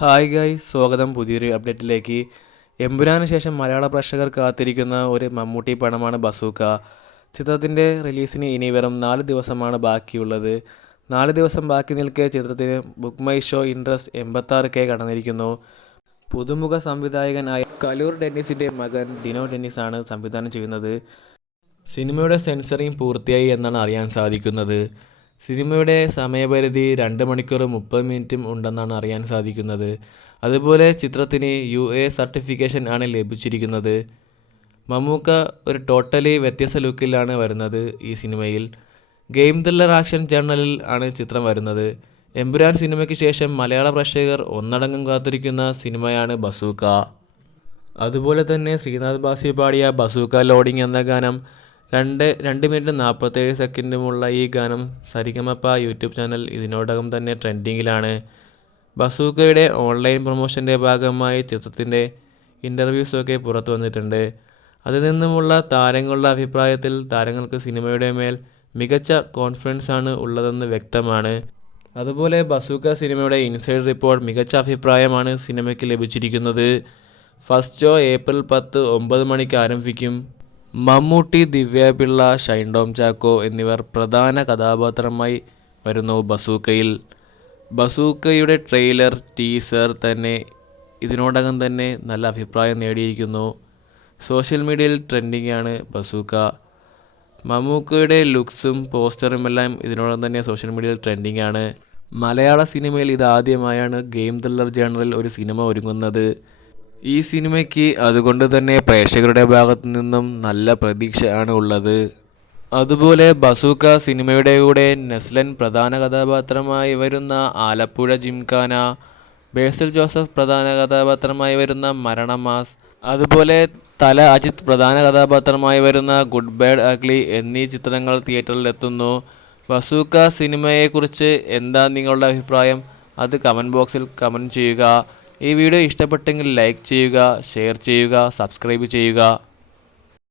Hi guys, സ്വാഗതം പുതിയൊരു അപ്ഡേറ്റിലേക്ക്. എമ്പുരാന് ശേഷം മലയാള പ്രേക്ഷകർ കാത്തിരിക്കുന്ന ഒരു മമ്മൂട്ടി പടമാണ് ബസൂക്ക. ചിത്രത്തിൻ്റെ റിലീസിന് ഇനി വെറും 4 ദിവസമാണ് ബാക്കിയുള്ളത്. 4 ദിവസം ബാക്കി നിൽക്കെ ചിത്രത്തിന് book my show interest 86K കടന്നിരിക്കുന്നു. പുതുമുഖ സംവിധായകനായ കലൂർ ഡെന്നിസിൻ്റെ മകൻ ഡിനോ ഡെന്നിസാണ് സംവിധാനം ചെയ്യുന്നത്. സിനിമയുടെ സെൻസറിങ് പൂർത്തിയായി എന്നാണ് അറിയാൻ സാധിക്കുന്നത്. സിനിമയുടെ സമയപരിധി 2 മണിക്കൂറും 30 മിനിറ്റും ഉണ്ടെന്നാണ് അറിയാൻ സാധിക്കുന്നത്. അതുപോലെ ചിത്രത്തിന് UA സർട്ടിഫിക്കേഷൻ ആണ് ലഭിച്ചിരിക്കുന്നത്. മമ്മൂക്ക ഒരു ടോട്ടലി വ്യത്യസ്ത ലുക്കിലാണ് വരുന്നത് ഈ സിനിമയിൽ. ഗെയിം ത്രില്ലർ ആക്ഷൻ ജേർണലിൽ ആണ് ചിത്രം വരുന്നത്. എമ്പുരാൻ സിനിമയ്ക്ക് ശേഷം മലയാള പ്രേക്ഷകർ ഒന്നടങ്കം കാത്തിരിക്കുന്ന സിനിമയാണ് ബസൂക്ക. അതുപോലെ തന്നെ ശ്രീനാഥ് ബാസി പാടിയ ബസൂക്ക ലോഡിങ് എന്ന ഗാനം 2 മിനിറ്റ് 47 സെക്കൻഡുമുള്ള ഈ ഗാനം സരിഗമപ യൂട്യൂബ് ചാനൽ ഇതിനോടകം തന്നെ ട്രെൻഡിങ്ങിലാണ്. ബസൂക്കയുടെ ഓൺലൈൻ പ്രൊമോഷൻ്റെ ഭാഗമായി ചിത്രത്തിൻ്റെ ഇൻ്റർവ്യൂസൊക്കെ പുറത്തു വന്നിട്ടുണ്ട്. അതിൽ നിന്നുമുള്ള താരങ്ങളുടെ അഭിപ്രായത്തിൽ താരങ്ങൾക്ക് സിനിമയുടെ മേൽ മികച്ച കോൺഫിഡൻസ് ആണ് ഉള്ളതെന്ന് വ്യക്തമാണ്. അതുപോലെ ബസൂക്ക സിനിമയുടെ ഇൻസൈഡ് റിപ്പോർട്ട് മികച്ച അഭിപ്രായമാണ് സിനിമയ്ക്ക് ലഭിച്ചിരിക്കുന്നത്. ഫസ്റ്റ് ഷോ ഏപ്രിൽ 10 9 മണിക്ക് ആരംഭിക്കും. മമ്മൂട്ടി, ദിവ്യ പിള്ള, ഷൈൻ ടോം ചാക്കോ എന്നിവർ പ്രധാന കഥാപാത്രമായി വരുന്നു ബസൂക്കയിൽ. ബസൂക്കയുടെ ട്രെയിലർ, ടീസർ തന്നെ ഇതിനോടകം തന്നെ നല്ല അഭിപ്രായം നേടിയിരിക്കുന്നു. സോഷ്യൽ മീഡിയയിൽ ട്രെൻഡിങ് ആണ് ബസൂക്ക. മമ്മൂക്കയുടെ ലുക്സും പോസ്റ്ററുമെല്ലാം ഇതിനോടകം തന്നെ സോഷ്യൽ മീഡിയയിൽ ട്രെൻഡിങ് ആണ്. മലയാള സിനിമയിൽ ഇതാദ്യമായാണ് ഗെയിം ത്രില്ലർ ജേണറിൽ ഒരു സിനിമ ഒരുങ്ങുന്നത്. ഈ സിനിമയ്ക്ക് അതുകൊണ്ട് തന്നെ പ്രേക്ഷകരുടെ ഭാഗത്തു നിന്നും നല്ല പ്രതീക്ഷ ആണ് ഉള്ളത്. അതുപോലെ ബസൂക്ക സിനിമയുടെ കൂടെ നെസ്ലൻ പ്രധാന കഥാപാത്രമായി വരുന്ന ആലപ്പുഴ ജിംഖാന, ബേസിൽ ജോസഫ് പ്രധാന കഥാപാത്രമായി വരുന്ന മരണമാസ്, അതുപോലെ തല അജിത്ത് പ്രധാന കഥാപാത്രമായി വരുന്ന ഗുഡ് ബാഡ് അഗ്ലി എന്നീ ചിത്രങ്ങൾ തിയേറ്ററിലെത്തുന്നു. ബസൂക്ക സിനിമയെക്കുറിച്ച് എന്താ നിങ്ങളുടെ അഭിപ്രായം? അത് കമൻറ്റ് ബോക്സിൽ കമൻറ്റ് ചെയ്യുക. ഈ വീഡിയോ ഇഷ്ടപ്പെട്ടെങ്കിൽ ലൈക്ക് ചെയ്യുക, ഷെയർ ചെയ്യുക, സബ്സ്ക്രൈബ് ചെയ്യുക.